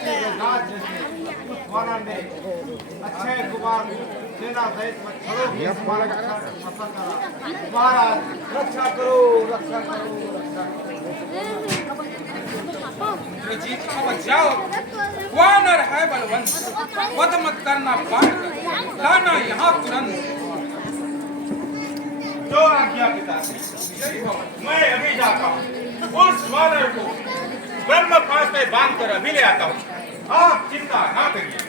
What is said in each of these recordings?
राज जैसे उस वाला ने अक्षय कुमार सेना सहित मच्छरों की सफल करा। महाराज रक्षा करो, रक्षा करो, रक्षा करो। इंद्रजीत अब जाओ, वानर है बलवंत, वध मत करना बाण कर, लाना यहाँ तुरंत। जो आज्ञा पिताजी। मैं अभी जाता हूँ, उस वानर को ब्रह्म पास में बांध कर अभी ले आता हूँ। आप चिंता ना करिए।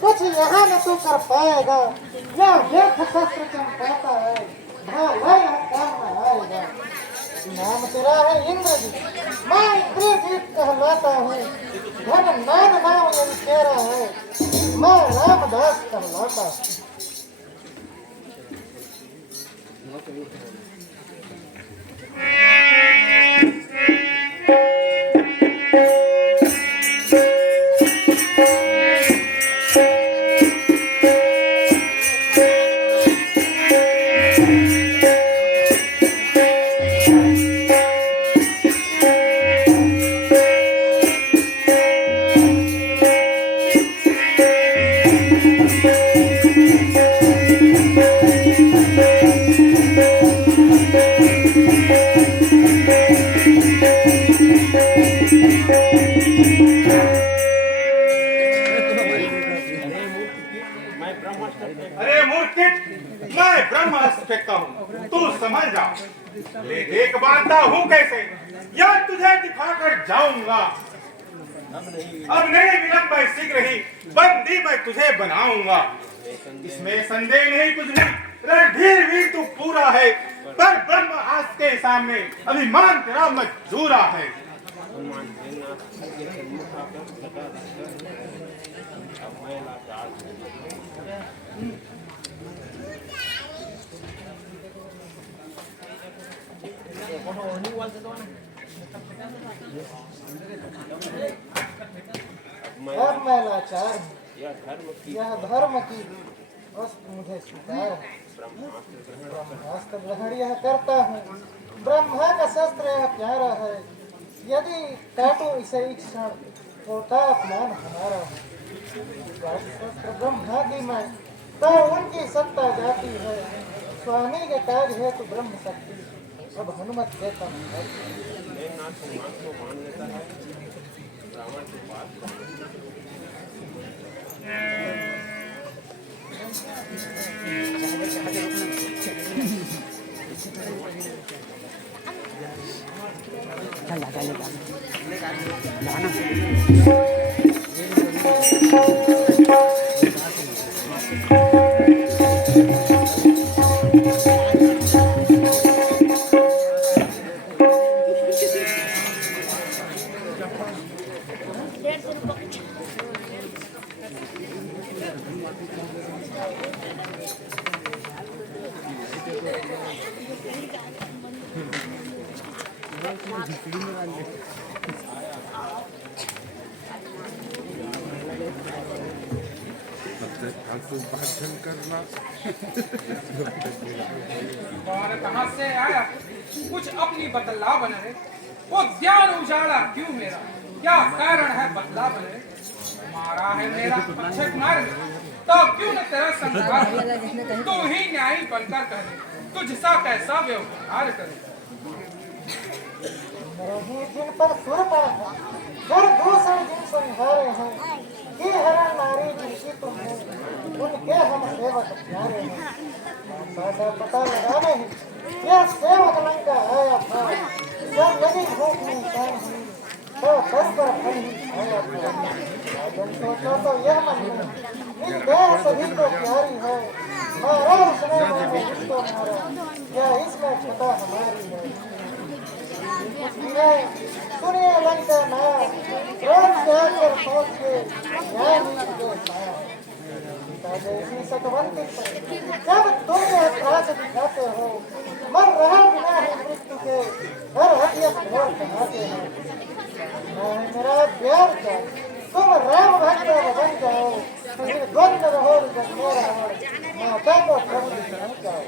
कुछ यहाँ न तू कर पाएगा, यह व्यर्थ शस्त्र चमकाता है, भाला यहाँ काम न आएगा। नाम तेरा है इंद्रजीत, मैं इंद्रजीत कहलाता हूँ। धन नाम नाम यदि तेरा है, मैं रामदास कहलाता हूँ। अरे मूर्खित, मैं ब्रह्मास्त्र फेंकता हूँ, तू समझ जा। ले देख बांधता हूँ कैसे, या तुझे दिखाकर जाऊंगा। अब नहीं विलंब मैं शीघ्र ही बंदी मैं तुझे बनाऊंगा। इसमें संदेह नहीं कुछ नहीं, रणधीर वीर तू पूरा है, पर ब्रह्मास्त्र के सामने अभिमान तेरा मजबूरा है। अब मैं लाचार हूँ, यह धर्म की वस्तु मुझे स्वीकार है। ब्रह्मास्त्र ग्रहण यह करता हूँ, ब्रह्मा का शस्त्र यह प्यारा है। यदि काटूं इसे एक क्षण होता अपमान हमारा। शस्त्र ब्रह्मा की मैं तो उनकी सत्ता जाती है। स्वामी के कार्य है तो ब्रह्म शक्ति, अब हनुमत देता हूँ। और कहां से आया कुछ अपनी बतला बन रहे, वो ज्ञान उजाला क्यों मेरा, क्या कारण है बदला बने। मारा है मेरा अक्षय कुमार तो क्यों न तेरा संस्कार, तू ही न्यायी बनकर करे, तुझसा कैसा व्यवहार करे। जिन पर सुर पड़ा है, जड़ दूसरे जिन संहारे हैं, कि हरण नारी जिनकी तुम हो, उनके हम सेवक प्यारे हैं। सादा पता लगाने ही यह सेवक लंका आया था, जब लगी भूख में शाम हुई तो सर पर फल ही आया था। जब सोचो तो यह मन में इन देह सभी को प्यारी है, मारा उसने मैंने जिसको मारा, क्या इसमें खता हमारी है। सुनिए लंका नाथ, रोज से आकर सोच के न्याय नीति के साथ सतवंती जब तुम त्रास दिखाते हो, मर रहा बिना ही मृत्यु के हर हथियत घोर बनाते हैं। मेरा प्यार का तुम राम भक्त बन जाओ, फिर द्वंद रहो जगमे रहो, माता को प्रभु दिखाने जाओ।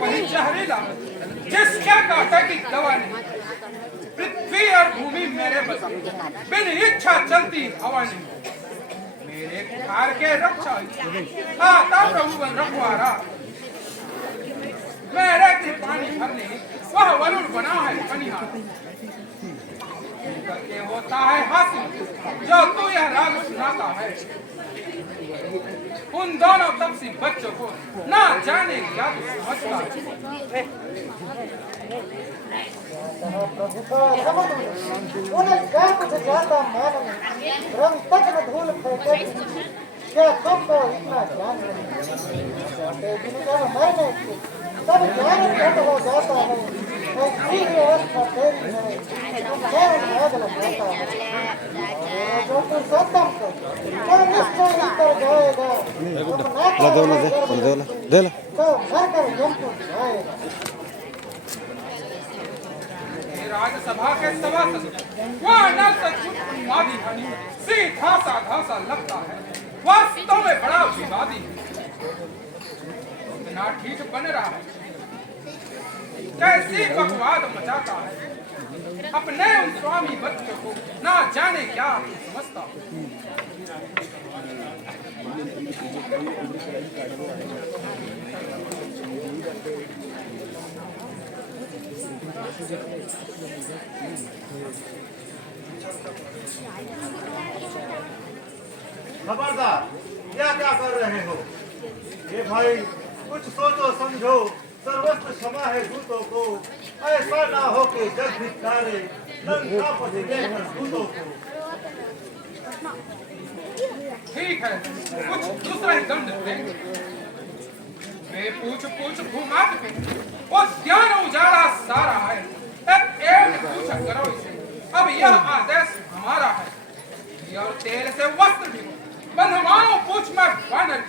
वही जहरीला जिसके कांटे की दवा नहीं, पृथ्वी और भूमि मेरे बस बिन इच्छा चलती हवा नहीं। मेरे कुठार के रक्षा आता प्रभु बन रखवारा, मेरे की पानी भरने वह वरुण बना है बनिहार। करके होता है हासिल जो तू यह राग सुनाता है, उन दोनों तपसी बच्चों को ना जाने क्या तू समझता है। प्रभु का समझ उन्हें क्या कुछ जाता मालूम, रंग तक न धूल फेंके, क्या तुमको इतना ज्ञान नहीं। जब मैंने तब ज्ञान घट हो जाता है, ऐसी व्यवस्था तेरी है, मैं भाग लगाता है। जो तू सदम को वो निश्चय कर जाएगा, तो घर कर जंतु जाएगा। राज्यसभा के सभासद वह न सचमुच उन्मादी है, सीधा साधा सा लगता है, वास्तव में बड़ा विवादी है। इतना ठीक बन रहा है, कैसी बकवाद मचाता है, अपने उन स्वामी बच्चों को ना जाने क्या समझता। खबरदार, क्या क्या कर रहे हो? ये भाई कुछ सोचो समझो, सर्वस्व क्षमा है दूतों को, ऐसा ना हो कि जग धिक्कारे लंका पति देकर दूतों को। ठीक है, कुछ दूसरा ही दंड देंगे। वे पूछ पूछ घुमात पे वो ज्ञान उजाला सारा है, एक पूछा करो इसे, अब यह आदेश हमारा है। और तेल से वस्त्र भी बंधवाओ पूछ में वानर,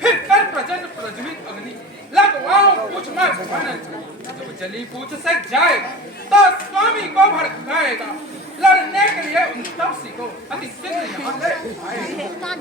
फिर कर प्रचंड प्रज्वलित अग्नि लगवाओ पूछ में वानर। जब जली पूछ से जाएगा तो स्वामी को भड़काएगा। लड़ने के लिए उन तपसी को अति शीघ्र यहाँ ले आएगा।